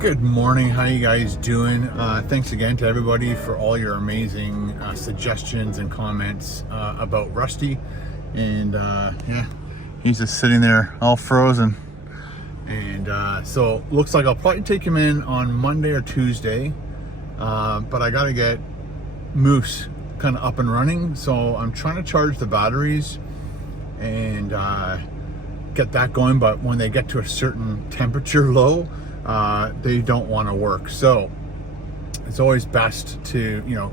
Good morning, how you guys doing? Thanks again to everybody for all your amazing suggestions and comments about Rusty. And yeah, he's just sitting there all frozen. And so looks like I'll probably take him in on Monday or Tuesday, but I gotta get Moose kind of up and running. So I'm trying to charge the batteries and get that going, but when they get to a certain temperature low, they don't want to work. So it's always best to,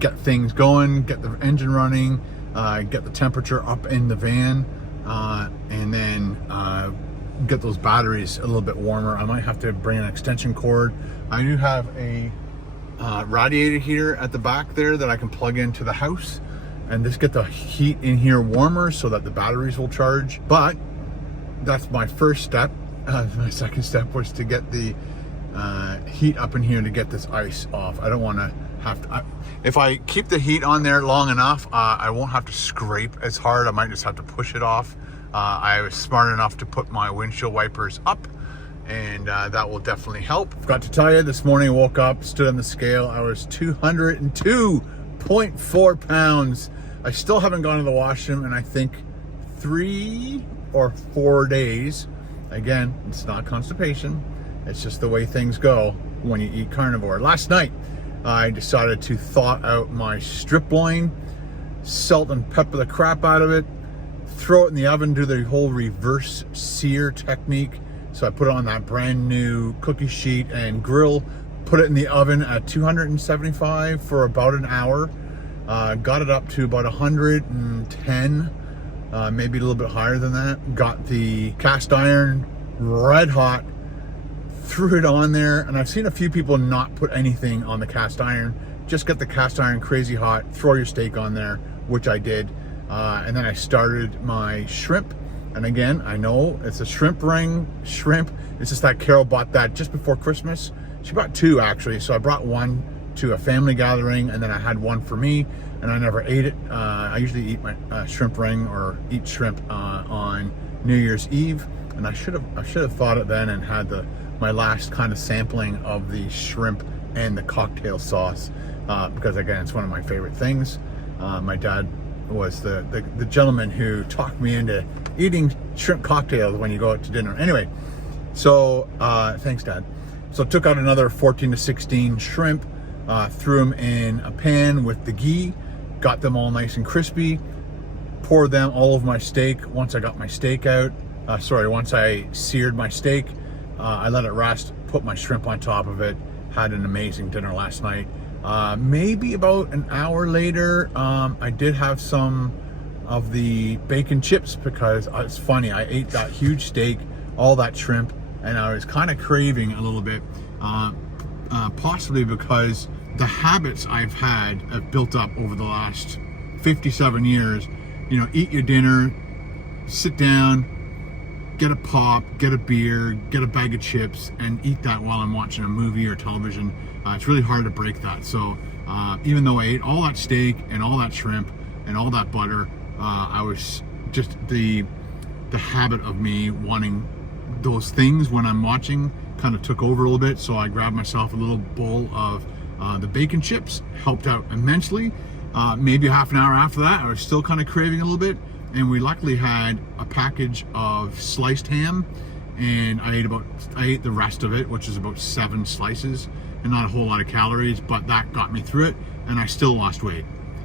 get things going, get the engine running, get the temperature up in the van, and then get those batteries a little bit warmer. I might have to bring an extension cord. I do have a radiator heater at the back there that I can plug into the house and just get the heat in here warmer so that the batteries will charge. But that's my first step. My second step was to get the heat up in here to get this ice off. I don't want to have to, if I keep the heat on there long enough, I won't have to scrape as hard. I might just have to push it off. I was smart enough to put my windshield wipers up, and that will definitely help. Forgot to tell you, this morning I woke up, stood on the scale, I was 202.4 pounds. I still haven't gone to the washroom in I think 3 or 4 days. Again, it's not constipation. It's just the way things go when you eat carnivore. Last night, I decided to thaw out my strip loin, salt and pepper the crap out of it, throw it in the oven, do the whole reverse sear technique. So I put it on that brand new cookie sheet and grill, put it in the oven at 275 for about an hour. Got it up to about 110. Maybe a little bit higher than that. Got the cast iron red hot, threw it on there, and I've seen a few people not put anything on the cast iron. Just get the cast iron crazy hot, throw your steak on there, which I did. And then I started my shrimp. And again, I know it's a shrimp ring shrimp. It's just that Carol bought that just before Christmas. She bought 2 actually, so I brought one to a family gathering, and then I had one for me, and I never ate it. I usually eat my shrimp ring or eat shrimp on New Year's Eve, and I should have thought it then and had my last kind of sampling of the shrimp and the cocktail sauce, because again, it's one of my favorite things. My dad was the gentleman who talked me into eating shrimp cocktails when you go out to dinner. Anyway, so thanks, Dad. So took out another 14 to 16 shrimp, threw them in a pan with the ghee, got them all nice and crispy, poured them all over my steak. Once I got my steak out, once I seared my steak, I let it rest, put my shrimp on top of it, had an amazing dinner last night. Maybe about an hour later, I did have some of the bacon chips, because it's funny, I ate that huge steak, all that shrimp, and I was kind of craving a little bit, possibly because the habits I've built up over the last 57 years, eat your dinner, sit down, get a pop, get a beer, get a bag of chips, and eat that while I'm watching a movie or television. It's really hard to break that. So even though I ate all that steak and all that shrimp and all that butter, I was just the habit of me wanting those things when I'm watching kind of took over a little bit. So I grabbed myself a little bowl of the bacon chips, helped out immensely. Maybe half an hour after that, I was still kind of craving a little bit, and we luckily had a package of sliced ham, and I ate the rest of it, which is about 7 slices, and not a whole lot of calories, but that got me through it, and I still lost weight.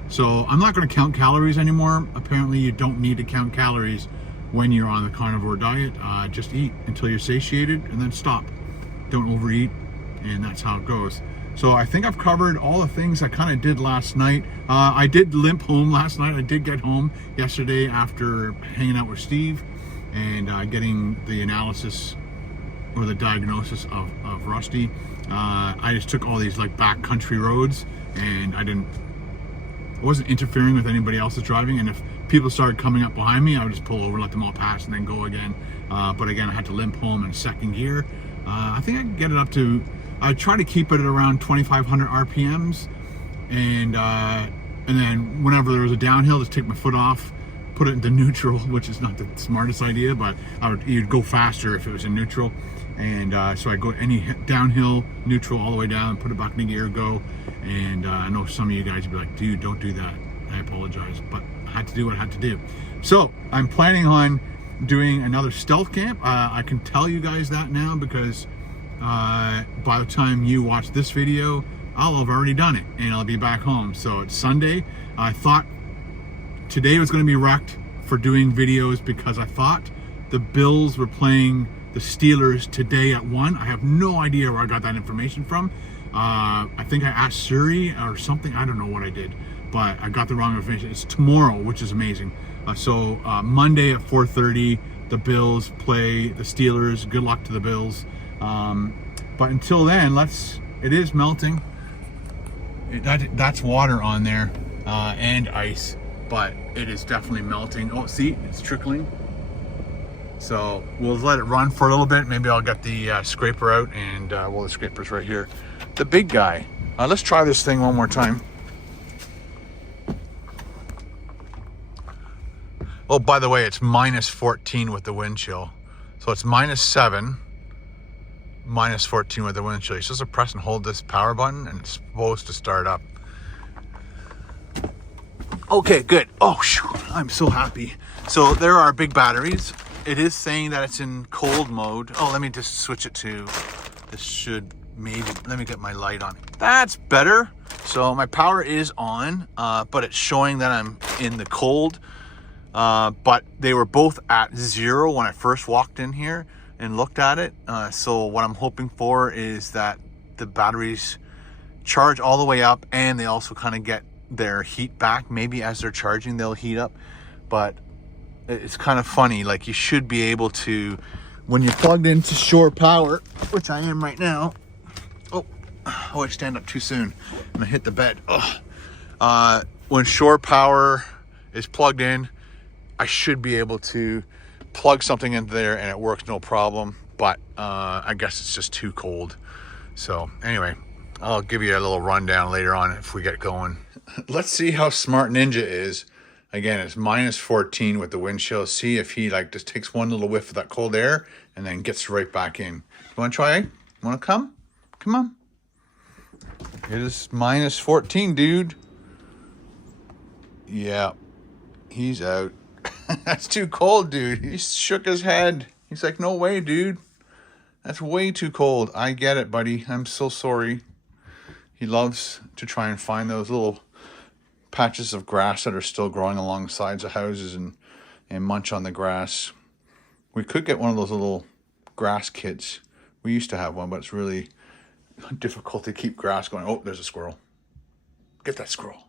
So I'm not going to count calories anymore. Apparently you don't need to count calories when you're on the carnivore diet, just eat until you're satiated and then stop. Don't overeat, and that's how it goes. So I think I've covered all the things I kind of did last night. I did limp home last night. I did get home yesterday after hanging out with Steve and getting the analysis or the diagnosis of Rusty. I just took all these like back country roads, and I wasn't interfering with anybody else's driving, and if people started coming up behind me, I would just pull over, let them all pass, and then go again. But again, I had to limp home in second gear. I think I can get it up to, I try to keep it at around 2,500 RPMs, and then whenever there was a downhill, just take my foot off, put it into neutral, which is not the smartest idea, but you'd go faster if it was in neutral. And so I go any downhill, neutral, all the way down, put it back in gear, go. And I know some of you guys would be like, dude, don't do that. I apologize, but I had to do what I had to do. So I'm planning on doing another stealth camp. I can tell you guys that now because by the time you watch this video, I'll have already done it and I'll be back home. So it's Sunday. I thought today was going to be wrecked for doing videos because I thought the Bills were playing the Steelers today at 1. I have no idea where I got that information from. I think I asked Siri or something. I don't know what I did, but I got the wrong information. It's tomorrow, which is amazing. So Monday at 4:30, the Bills play the Steelers. Good luck to the Bills. But until then, it is melting. That's water on there and ice, but it is definitely melting. Oh, see, it's trickling. So we'll let it run for a little bit. Maybe I'll get the scraper out, and well, the scraper's right here. The big guy. Let's try this thing one more time. Oh, by the way, it's minus 14 with the wind chill. So it's minus 7, minus 14 with the wind chill. You're supposed to press and hold this power button, and it's supposed to start up. Okay, good. Oh, shoot. I'm so happy. So there are big batteries. It is saying that it's in cold mode. Oh, let me just switch it to, this should maybe, let me get my light on. That's better. So my power is on, but it's showing that I'm in the cold. But they were both at 0 when I first walked in here and looked at it. So what I'm hoping for is that the batteries charge all the way up, and they also kind of get their heat back. Maybe as they're charging, they'll heat up. But it's kind of funny, like you should be able to, when you're plugged into shore power, which I am right now. Oh, I stand up too soon and I hit the bed. When shore power is plugged in, I should be able to plug something into there and it works no problem. But I guess it's just too cold. So anyway, I'll give you a little rundown later on if we get going. Let's see how smart Ninja is. Again, it's minus 14 with the wind chill. See if he like just takes one little whiff of that cold air and then gets right back in. You want to try? You want to come? Come on. It is minus 14, dude. Yeah, he's out. That's too cold, dude. He shook his head. He's like, no way, dude. That's way too cold. I get it, buddy. I'm so sorry. He loves to try and find those little patches of grass that are still growing along the sides of houses and munch on the grass. We could get one of those little grass kits. We used to have one, but it's really difficult to keep grass going. Oh, there's a squirrel. Get that squirrel.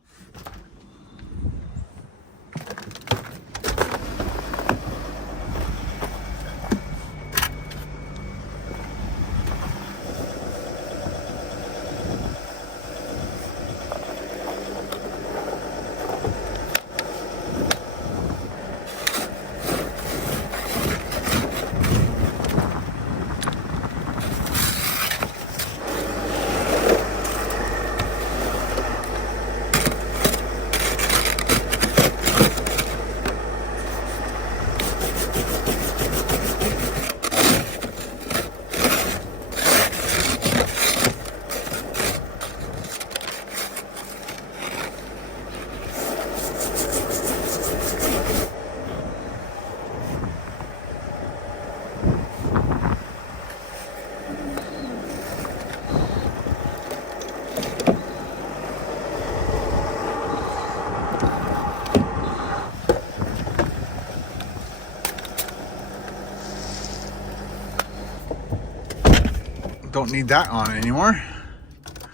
don't need that on anymore.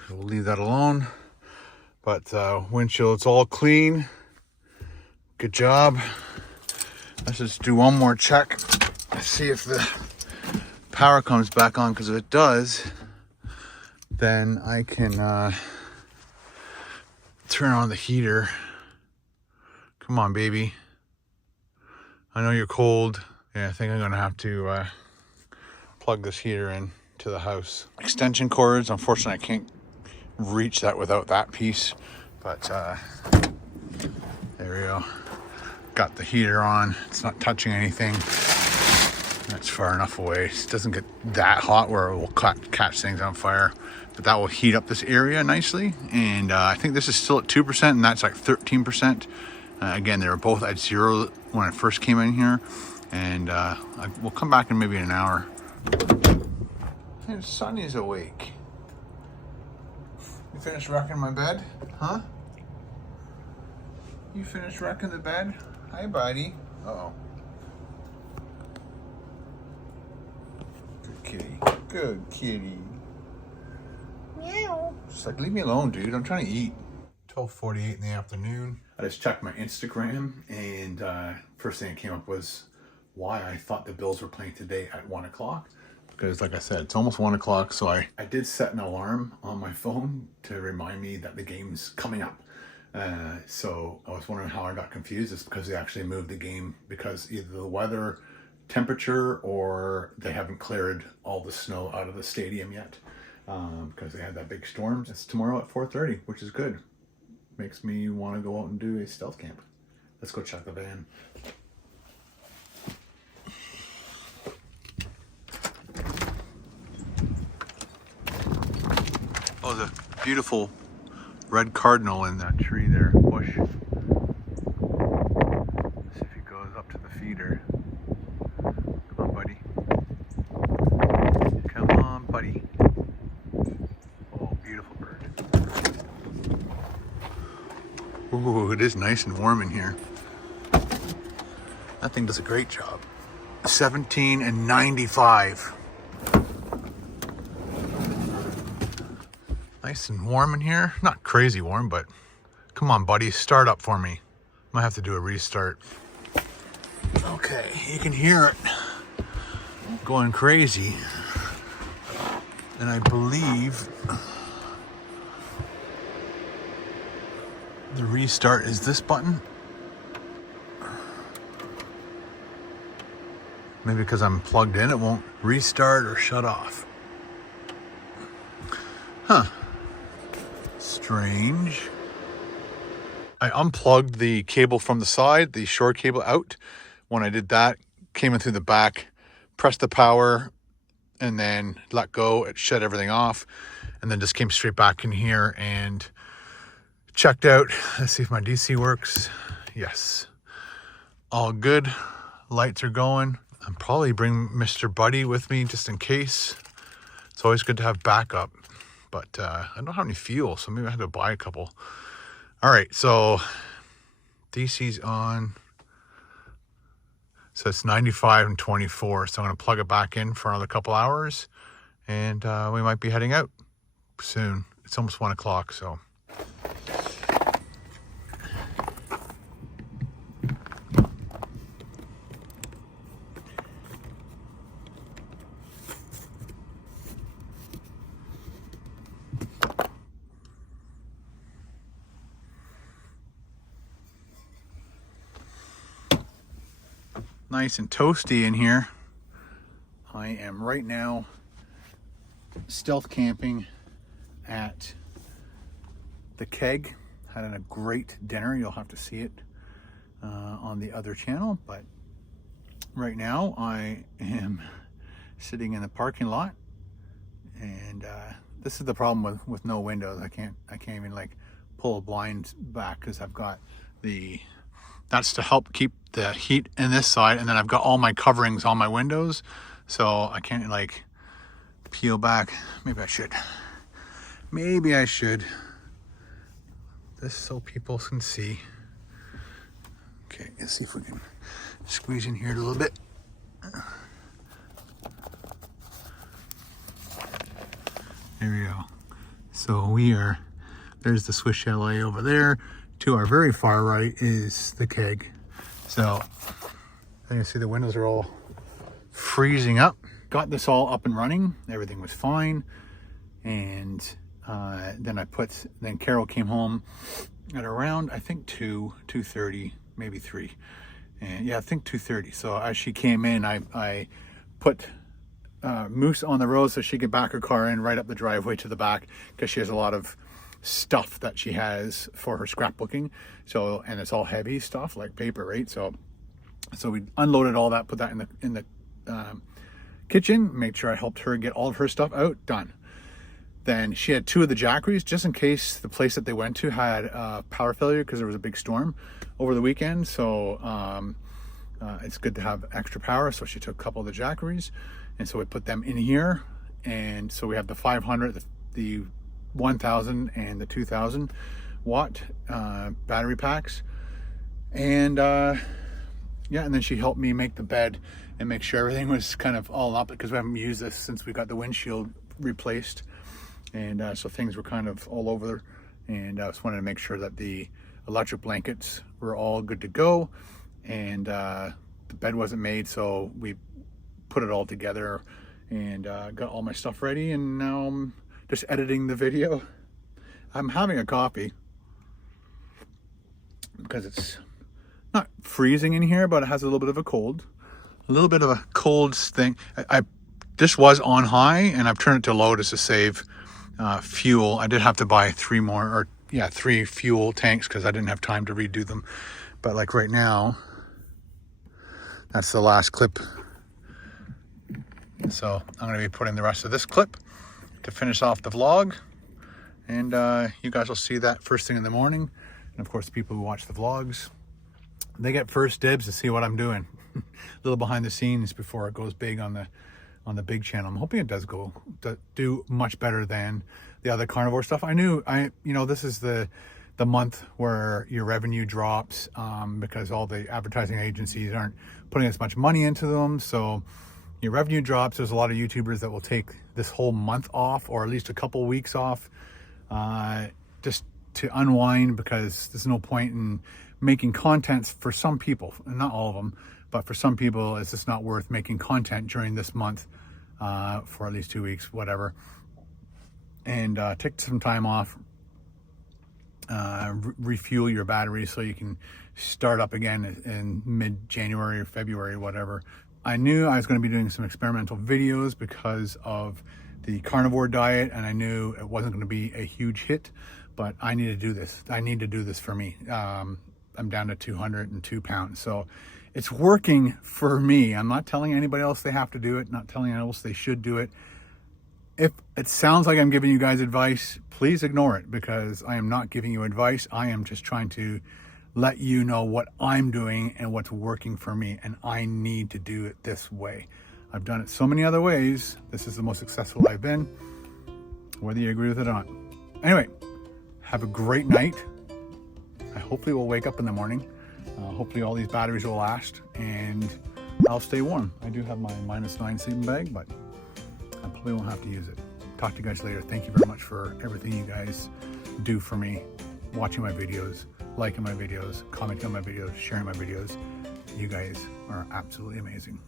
We'll leave that alone. But windshield's all clean. Good job. Let's just do one more check. See if the power comes back on, because if it does, then I can turn on the heater. Come on, baby. I know you're cold. Yeah, I think I'm gonna have to plug this heater in to the house. Extension cords, unfortunately I can't reach that without that piece, but there we go. Got the heater on. It's not touching anything. That's far enough away. It doesn't get that hot where it will catch things on fire, but that will heat up this area nicely. And I think this is still at 2%, and that's like 13%. Again, they were both at 0 when I first came in here, and we'll come back in maybe an hour. Hey, Sonny's awake. You finished wrecking my bed? Huh? You finished wrecking the bed? Hi, buddy. Uh-oh. Good kitty. Good kitty. Meow. Just like, leave me alone, dude. I'm trying to eat. 12:48 in the afternoon. I just checked my Instagram, and first thing that came up was why I thought the Bills were playing today at 1 o'clock. Because like I said, it's almost 1 o'clock, so I did set an alarm on my phone to remind me that the game's coming up. So I was wondering how I got confused. It's because they actually moved the game because either the weather, temperature, or they haven't cleared all the snow out of the stadium yet, because they had that big storm. It's tomorrow at 4:30, which is good. Makes me want to go out and do a stealth camp. Let's go check the van. Oh, the beautiful red cardinal in that tree there, bush. Let's see if he goes up to the feeder. Come on, buddy. Come on, buddy. Oh, beautiful bird. Ooh, it is nice and warm in here. That thing does a great job. 17 and 95. Nice and warm in here. Not crazy warm, but come on, buddy, start up for me. Might have to do a restart. Okay, you can hear it going crazy. And I believe the restart is this button. Maybe because I'm plugged in, it won't restart or shut off. Huh. Strange. I unplugged the cable from the side, the short cable out. When I did that, came in through the back, pressed the power, and then let go. It shut everything off, and then just came straight back in here and checked out. Let's see if my DC works. Yes. All good. Lights are going. I'll probably bring Mr. Buddy with me just in case. It's always good to have backup. But I don't have any fuel, so maybe I have to buy a couple. All right, so DC's on. So it's 95 and 24. So I'm going to plug it back in for another couple hours. And we might be heading out soon. It's almost 1 o'clock, so. Nice and toasty in here. I am right now stealth camping at the Keg. Had a great dinner. You'll have to see it on the other channel, but right now I am sitting in the parking lot, and this is the problem with no windows. I can't even like pull a blind back because I've got that's to help keep the heat in this side, and then I've got all my coverings on my windows, so I can't like peel back. Maybe I should this so people can see. Okay, let's see if we can squeeze in here a little bit. So there's the Swiss Chalet over there. To our very far right is the keg. So you can see the windows are all freezing up. Got this all up and running. Everything was fine. And then Carol came home at around, I think 2:30, maybe 3. And yeah, I think 2:30. So as she came in, I put Moose on the road so she could back her car in right up the driveway to the back, because she has a lot of stuff that she has for her scrapbooking. So, and it's all heavy stuff like paper, right? So we unloaded all that, put that in the kitchen, made sure I helped her get all of her stuff out, done. Then she had 2 of the Jackeries, just in case the place that they went to had power failure, because there was a big storm over the weekend. So it's good to have extra power. So she took a couple of the Jackeries, and so we put them in here. And so we have the 500, the 1000 and the 2000 watt battery packs. And yeah, and then she helped me make the bed and make sure everything was kind of all up, because we haven't used this since we got the windshield replaced. And so things were kind of all over, and I just wanted to make sure that the electric blankets were all good to go. And the bed wasn't made, so we put it all together and got all my stuff ready. And now I'm just editing the video. I'm having a coffee because it's not freezing in here, but it has a little bit of a cold thing. This was on high, and I've turned it to low just to save fuel. I did have to buy 3 fuel tanks because I didn't have time to redo them. But like right now, that's the last clip. So I'm going to be putting the rest of this clip to finish off the vlog. And you guys will see that first thing in the morning. And of course, the people who watch the vlogs, they get first dibs to see what I'm doing. A little behind the scenes before it goes big on the big channel. I'm hoping it does do much better than the other carnivore stuff. This is the month where your revenue drops because all the advertising agencies aren't putting as much money into them. So your revenue drops. There's a lot of YouTubers that will take this whole month off, or at least a couple weeks off, just to unwind, because there's no point in making content for some people, not all of them, but for some people it's just not worth making content during this month for at least 2 weeks, whatever. And take some time off, refuel your battery so you can start up again in mid-January or February, whatever. I knew I was going to be doing some experimental videos because of the carnivore diet, and I knew it wasn't going to be a huge hit, but I need to do this. I need to do this for me. I'm down to 202 pounds, so it's working for me. I'm not telling anybody else they have to do it, not telling anyone else they should do it. If it sounds like I'm giving you guys advice, please ignore it, because I am not giving you advice. I am just trying to let you know what I'm doing and what's working for me, and I need to do it this way. I've done it so many other ways. This is the most successful I've been, whether you agree with it or not. Anyway, have a great night. Hopefully we'll wake up in the morning. Hopefully all these batteries will last, and I'll stay warm. I do have my -9 sleeping bag, but I probably won't have to use it. Talk to you guys later. Thank you very much for everything you guys do for me. Watching my videos, liking my videos, commenting on my videos, sharing my videos. You guys are absolutely amazing.